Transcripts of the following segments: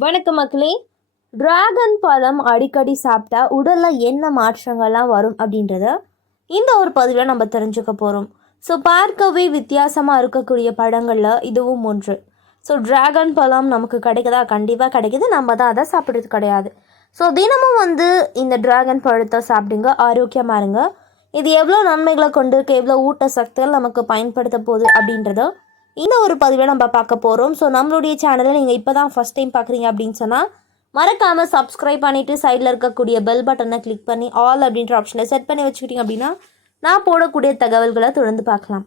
வணக்கம் மக்களே. டிராகன் பழம் அடிக்கடி சாப்பிட்டா உடலில் என்ன மாற்றங்கள்லாம் வரும் அப்படின்றத இந்த ஒரு பதிவில் நம்ம தெரிஞ்சுக்க போகிறோம். ஸோ பார்க்கவே வித்தியாசமாக இருக்கக்கூடிய பழங்களில் இதுவும் ஒன்று. ஸோ டிராகன் பழம் நமக்கு கிடைக்குதா? கண்டிப்பாக கிடைக்குது. நம்ம தான் அதை சாப்பிட்றது கிடையாது. ஸோ தினமும் இந்த டிராகன் பழத்தை சாப்பிடுங்க, ஆரோக்கியமாக இருங்க. இது எவ்வளோ நன்மைகளை கொண்டிருக்கு, எவ்வளோ ஊட்டச்சத்துக்கள் நமக்கு பயன்படுத்த போகுது அப்படின்றத இந்த ஒரு பதிவை நம்ம பார்க்க போகிறோம். ஸோ நம்மளுடைய சேனலை நீங்கள் இப்போ தான் ஃபஸ்ட் டைம் பார்க்குறீங்க அப்படின்னு சொன்னால் மறக்காமல் சப்ஸ்கிரைப் பண்ணிவிட்டு சைடில் இருக்கக்கூடிய பெல் பட்டனை கிளிக் பண்ணி ஆல் அப்படின்ற ஆப்ஷனில் செட் பண்ணி வச்சுக்கிட்டீங்க அப்படின்னா நான் போடக்கூடிய தகவல்களை தொடர்ந்து பார்க்கலாம்.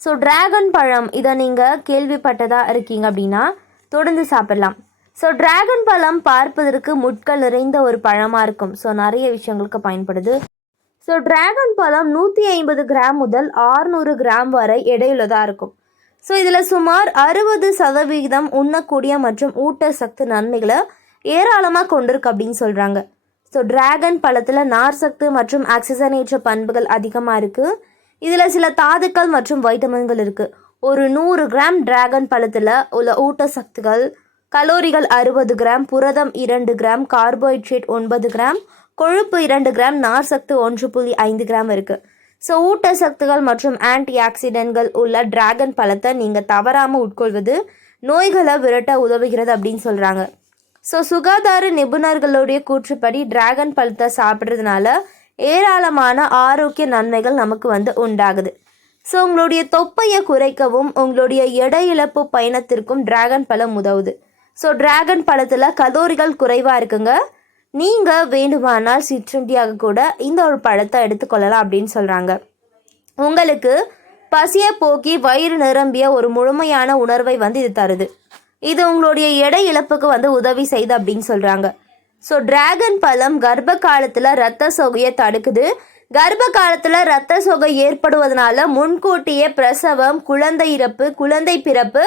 ஸோ டிராகன் பழம் இதை நீங்கள் கேள்விப்பட்டதாக இருக்கீங்க அப்படின்னா தொடர்ந்து சாப்பிடலாம். ஸோ டிராகன் பழம் பார்ப்பதற்கு முட்கள் நிறைந்த ஒரு பழமாக இருக்கும். ஸோ நிறைய விஷயங்களுக்கு பயன்படுது. ஸோ டிராகன் பழம் 150 கிராம் முதல் 600 கிராம் வரை எடையுள்ளதாக இருக்கும். ஸோ இதில் சுமார் 60% உண்ணக்கூடிய மற்றும் ஊட்டச்சத்து நன்மைகளை ஏராளமாக கொண்டிருக்கு அப்படின்னு சொல்கிறாங்க. ஸோ டிராகன் பழத்தில் நார் சத்து மற்றும் ஆக்சிஜனேற்ற பண்புகள் அதிகமாக இருக்குது. இதில் சில தாதுக்கள் மற்றும் வைட்டமின்கள் இருக்குது. ஒரு 100 கிராம் டிராகன் பழத்தில் உள்ள ஊட்டச்சத்துக்கள் கலோரிகள் 60 கிராம், புரதம் 2 கிராம், கார்போஹைட்ரேட் 9 கிராம், கொழுப்பு 2 கிராம், நார் சத்து 1.5 கிராம் இருக்குது. ஸோ ஊட்டச்சத்துகள் மற்றும் ஆன்டி ஆக்சிடென்ட்கள் உள்ள டிராகன் பழத்தை நீங்கள் தவறாமல் உட்கொள்வது நோய்களை விரட்ட உதவுகிறது அப்படின்னு சொல்கிறாங்க. ஸோ சுகாதார நிபுணர்களுடைய கூற்றுப்படி டிராகன் பழத்தை சாப்பிட்றதுனால ஏராளமான ஆரோக்கிய நன்மைகள் நமக்கு உண்டாகுது. ஸோ உங்களுடைய தொப்பையை குறைக்கவும் உங்களுடைய எடை இழப்பு பயணத்திற்கும் டிராகன் பழம் உதவுது. ஸோ டிராகன் பழத்தில் கலோரிகள் குறைவாக இருக்குங்க. நீங்கள் வேண்டுமானால் சிற்றுண்டியாக கூட இந்த ஒரு பழத்தை எடுத்துக்கொள்ளலாம் அப்படின்னு சொல்கிறாங்க. உங்களுக்கு பசியை போக்கி வயிறு நிரம்பிய ஒரு முழுமையான உணர்வை இது தருது. இது உங்களுடைய எடை இழப்புக்கு உதவி செய்யுது அப்படின்னு சொல்கிறாங்க. ஸோ டிராகன் பழம் கர்ப்ப காலத்தில் இரத்த சோகையை தடுக்குது. கர்ப்ப காலத்தில் இரத்த சோகை ஏற்படுவதனால முன்கூட்டியே பிரசவம், குழந்தை இறப்பு, குழந்தை பிறப்பு,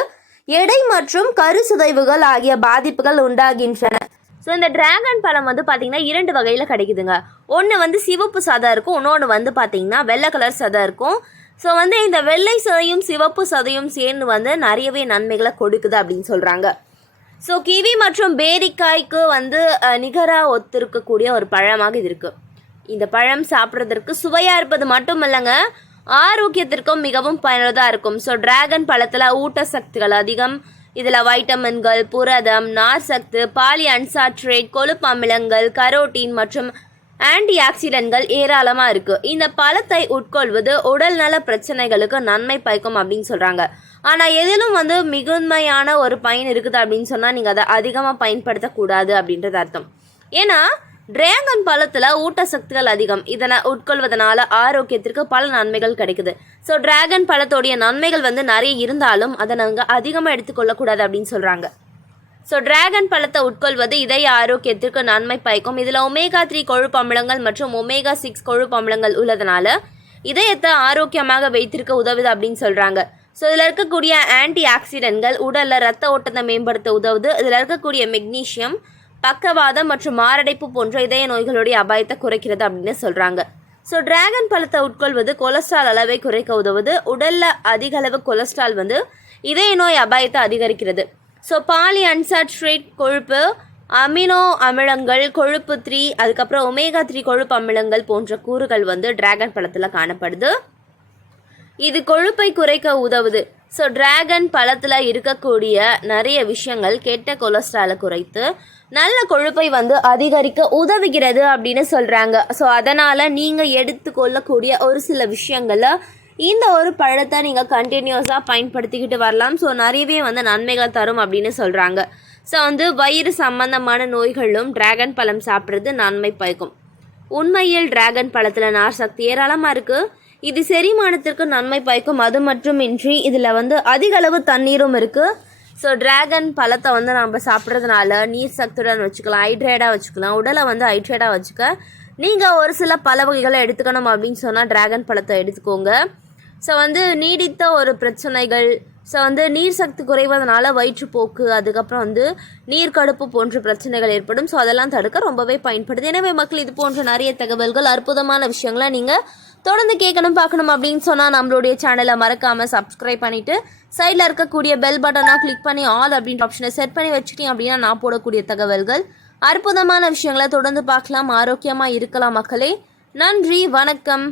எடை மற்றும் கருச்சிதைவுகள் ஆகிய பாதிப்புகள் உண்டாகின்றன. ஸோ இந்த டிராகன் பழம் பார்த்திங்கன்னா 2 வகையில் கிடைக்குதுங்க. ஒன்று சிவப்பு சதை இருக்கும், இன்னொன்று பார்த்திங்கன்னா வெள்ளை கலர் சதை இருக்கும். ஸோ இந்த வெள்ளை சதையும் சிவப்பு சதையும் சேர்ந்து நிறையவே நன்மைகளை கொடுக்குது அப்படின்னு சொல்கிறாங்க. ஸோ கிவி மற்றும் பேரிக்காய்க்கு நிகராக ஒத்திருக்கக்கூடிய ஒரு பழமாக இது இருக்குது. இந்த பழம் சாப்பிட்றதற்கு சுவையாக இருப்பது மட்டும் இல்லைங்க, ஆரோக்கியத்திற்கும் மிகவும் பயனுள்ளதாக இருக்கும். ஸோ டிராகன் பழத்தில் ஊட்டச்சத்துக்கள் அதிகம். இதில் வைட்டமின்கள், புரதம், நார் சத்து, பாலி அன்சாச்சுரேட், கொழுப்பு அமிலங்கள், கரோட்டின் மற்றும் ஆன்டி ஆக்சிடென்ட்கள் ஏராளமாக இருக்குது. இந்த பழத்தை உட்கொள்வது உடல் நல பிரச்சனைகளுக்கு நன்மை பயக்கும் அப்படின்னு சொல்கிறாங்க. ஆனால் எதிலும் மிகுமையான ஒரு பயன் இருக்குது அப்படின்னு சொன்னால் நீங்கள் அதை அதிகமாக பயன்படுத்தக்கூடாது அப்படின்றது அர்த்தம். ஏன்னா டிராகன் பழத்தில் ஊட்டச்சத்துக்கள் அதிகம். இதனை உட்கொள்வதனால ஆரோக்கியத்திற்கு பல நன்மைகள் கிடைக்குது. ஸோ டிராகன் பழத்தோடைய நன்மைகள் நிறைய இருந்தாலும் அதை நாங்கள் அதிகமாக எடுத்துக்கொள்ளக்கூடாது அப்படின்னு சொல்கிறாங்க. ஸோ டிராகன் பழத்தை உட்கொள்வது இதய ஆரோக்கியத்திற்கு நன்மை பயக்கும். இதில் omega-3 கொழுப்பு அமிலங்கள் மற்றும் omega-6 கொழுப்பு அமிலங்கள் உள்ளதுனால இதயத்தை ஆரோக்கியமாக வைத்திருக்க உதவுது அப்படின்னு சொல்கிறாங்க. ஸோ இதில் இருக்கக்கூடிய ஆன்டி ஆக்சிடென்ட்கள் உடலில் ரத்த ஓட்டத்தை மேம்படுத்த உதவுது. இதில் இருக்கக்கூடிய மெக்னீஷியம் பக்கவாதம் மற்றும் மாரடைப்பு போன்ற இதய நோய்களுடைய அபாயத்தை குறைக்கிறது அப்படின்னு சொல்கிறாங்க. ஸோ டிராகன் பழத்தை உட்கொள்வது கொலஸ்ட்ரால் அளவை குறைக்க உதவுது. உடலில் அதிக அளவு கொலஸ்ட்ரால் இதய நோய் அபாயத்தை அதிகரிக்கிறது. ஸோ பாலி அன்சாச்சுரேட் கொழுப்பு, அமினோ அமிலங்கள், கொழுப்பு 3, அதுக்கப்புறம் omega-3 கொழுப்பு அமிலங்கள் போன்ற கூறுகள் டிராகன் பழத்தில் காணப்படுது. இது கொழுப்பை குறைக்க உதவுது. ஸோ டிராகன் பழத்தில் இருக்கக்கூடிய நிறைய விஷயங்கள் கெட்ட கொலஸ்ட்ராலை குறைத்து நல்ல கொழுப்பை அதிகரிக்க உதவுகிறது அப்படின்னு சொல்கிறாங்க. ஸோ அதனால் நீங்கள் எடுத்துக்கொள்ளக்கூடிய ஒரு சில விஷயங்களில் இந்த ஒரு பழத்தை நீங்கள் கண்டினியூஸாக பயன்படுத்திக்கிட்டு வரலாம். ஸோ நிறையவே நன்மைகள் தரும் அப்படின்னு சொல்கிறாங்க. ஸோ வயிறு சம்பந்தமான நோய்களும் டிராகன் பழம் சாப்பிட்றது நன்மை பயக்கும். உண்மையில் டிராகன் பழத்தில் நார் சக்தி ஏராளமாக இருக்குது. இது செரிமானத்திற்கு நன்மை பயக்கும். அது மட்டுமின்றி இதில் அதிக அளவு தண்ணீரும் இருக்குது. ஸோ டிராகன் பழத்தை நம்ம சாப்பிட்றதுனால நீர் சத்துடன் வச்சுக்கலாம், ஹைட்ரேட்டாக வச்சுக்கலாம். உடலை ஹைட்ரேட்டாக வச்சுக்க நீங்கள் ஒரு சில பல வகைகளை எடுத்துக்கணும் அப்படின்னு சொன்னால் டிராகன் பழத்தை எடுத்துக்கோங்க. ஸோ நீடித்த ஒரு பிரச்சனைகள், ஸோ நீர் சக்தி குறைவதனால வயிற்றுப்போக்கு, அதுக்கப்புறம் நீர்க்கடுப்பு போன்ற பிரச்சனைகள் ஏற்படும். ஸோ அதெல்லாம் தடுக்க ரொம்பவே பயன்படுது. எனவே மக்கள் இது போன்ற நிறைய தகவல்கள், அற்புதமான விஷயங்களை நீங்கள் தொடர்ந்து கேட்கணும் பார்க்கணும் அப்படின்னு சொன்னால் நம்மளுடைய சேனலை மறக்காமல் சப்ஸ்கிரைப் பண்ணிவிட்டு சைடில் இருக்கக்கூடிய பெல் பட்டனாக கிளிக் பண்ணி ஆல் அப்படின்ற ஆப்ஷனை செட் பண்ணி வச்சுட்டீங்க அப்படின்னா நான் போடக்கூடிய தகவல்கள் அற்புதமான விஷயங்களை தொடர்ந்து பார்க்கலாம். ஆரோக்கியமாக இருக்கலாம் மக்களே. நன்றி, வணக்கம்.